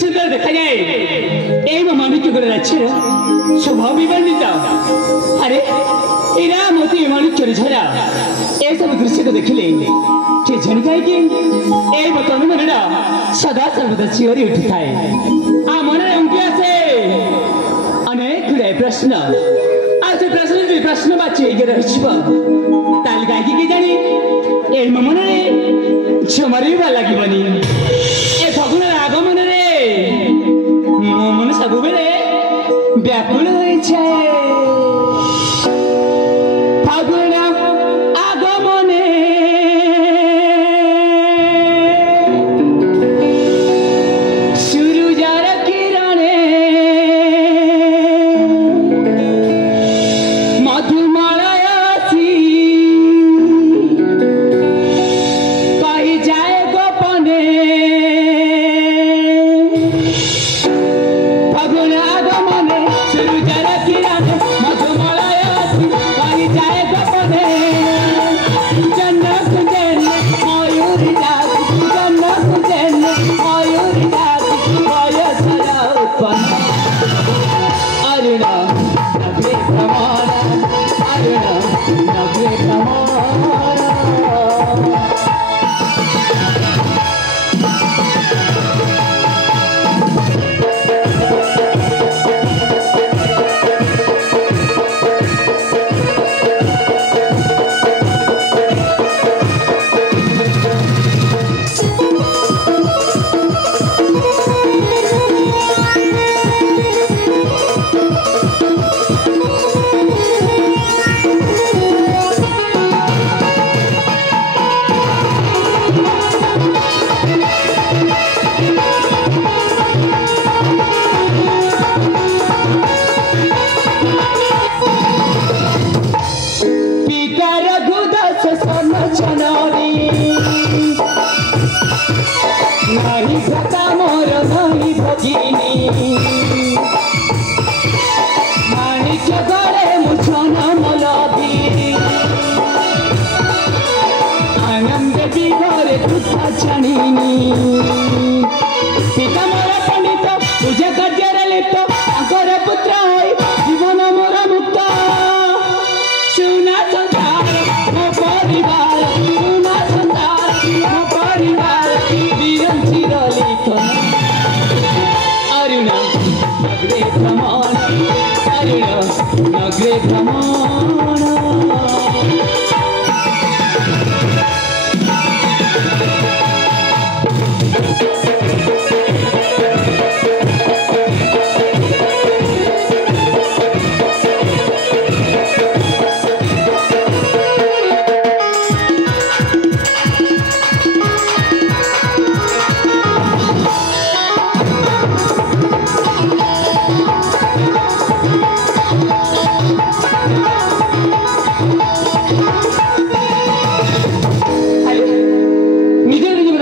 सुंदर देखा जाए एवं माणिक्य गुण अच्छे स्वभाव विवर्णित अरे इरा मोती माणिक्य झरा ए सब दृश्य को देखिले जे झणकाई कि ए तनु मनडा सदा सर्वदा चिवरी उठी थाए आ मनरे उंकी आसे अनेक गुड़ाए प्रश्न आ से प्रश्न बाची के रहिछिबो ताल गाई की जानी ए मनरे छमरी बा लागिबनी ए फगुन आगमन रे मो मन सब बेले व्याकुल होई छे फागुन आगमने सूरजर किरणे मधुमालयसी कहि जाए गोपने फागुन आगमने सूरजर किरणे मधुमालयसी कहि जाए गोपने जनक जन मयूर जाति जनक जन मयूर जाति वयसरा उत्पन्न अरुण नभे भ्रमण अरुण नभे भ्रमण पिता रघुदास समझनरी नहीं भता मोर नहीं भगिनी माणिक्य गले मुछन मलदी आनंद विभरे तुथा जानिनी पिता मोर पंडित पूजा कार्य लिप्त अगर पुत्र होई जीवन मोर मुक्त सुना संसार मो परिवार सुना संसार मो परिवार वीरन चिरलिखन अरुण नगरे भ्रमण अरुण नगरे भ्रमण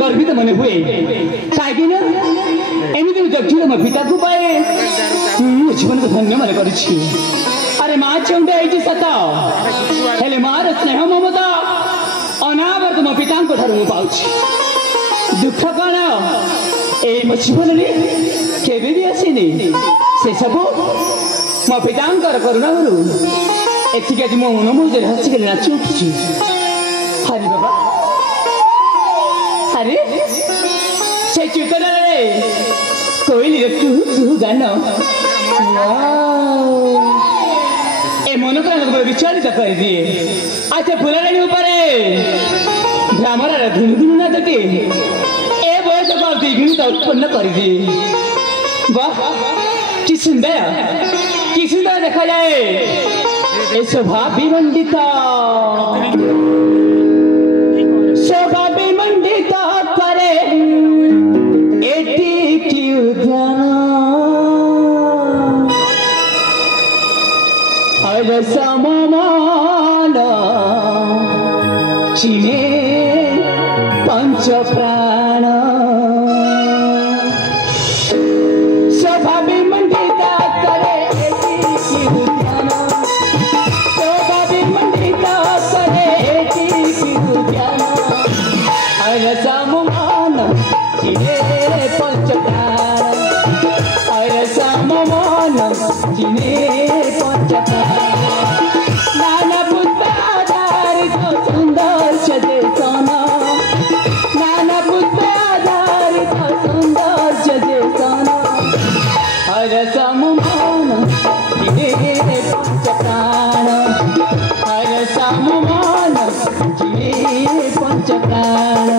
गर्वित मन हुए कहीं एमती दक्षिण मो पिता को पाए जीवन को धन्य मन कर अरे माँ चौंटे आई सत हेले मार स्नेह ममता अनावरत मो पिता मु पाऊँ दुख कौन ए मो जीवन में केवे भी आसीनी से सब मो पिता करुणा एति आज मो मन मुझे हसिक नाच उठुची हरि बाबा अरे से चितल कोइली गान ए मन प्राण विचलित कर दिए अच्छा फुलराणी भ्रामर धुनु नाचटी ए बयस को द्विगुणित उत्पन्न कर दिए वाह कि सुंदर देखा जाए ए स्वभाव विमंडित करे एटी की उद्यान और सममान चिने पंच प्राण स्वभावी मंडिता करे एटी की उद्यान स्वभावी मंडिता करे एटी की उद्यान और सममान चिने पंच प्राण जिने नाना पुष्पाधारित सुंदर सजे सोना नाना पुष्पाधारित सुंदर सजे सोना हर समुमान जिने पंचप्राण हर समुमान जिने पंचप्राण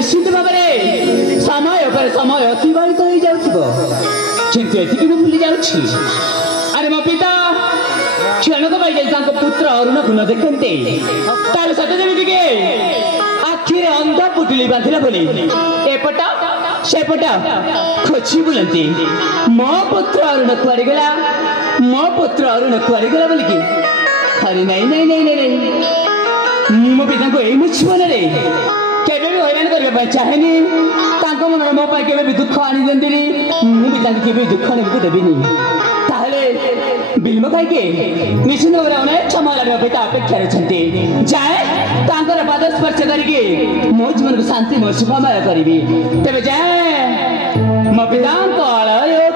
निश्चित भाव में समय पर समय अतिबाहित हो जाती भूली जाऊँ अरे मो पिता क्षणक पुत्र अरुण को न देखते तार सत जमी आखिरे अंध पुटुली बांधिला बोली एपट सेपट खोजी बुलती मो पुत्र अरुण कुआरी गला मो पुत्र अरुण कुआरी गला बोलिकी अरे नहीं नहीं नहीं नहीं मो पिता को यही जीवन केबे भी हैरान करबे चाहेनी तांको मन मो पाई केबे भी दुख आनी देंदिनी मु भी तांको केबे दुख आनी को देबिनी ताहले बिलम खाई के निश्चित भाବରେ अनेक समय लागबे पिता अपेक्षा रछंती जाए तांकर पाद स्पर्श करिके मो जीवन को शांति मो सुखमय करबी तबे जाए मो पिता को आलय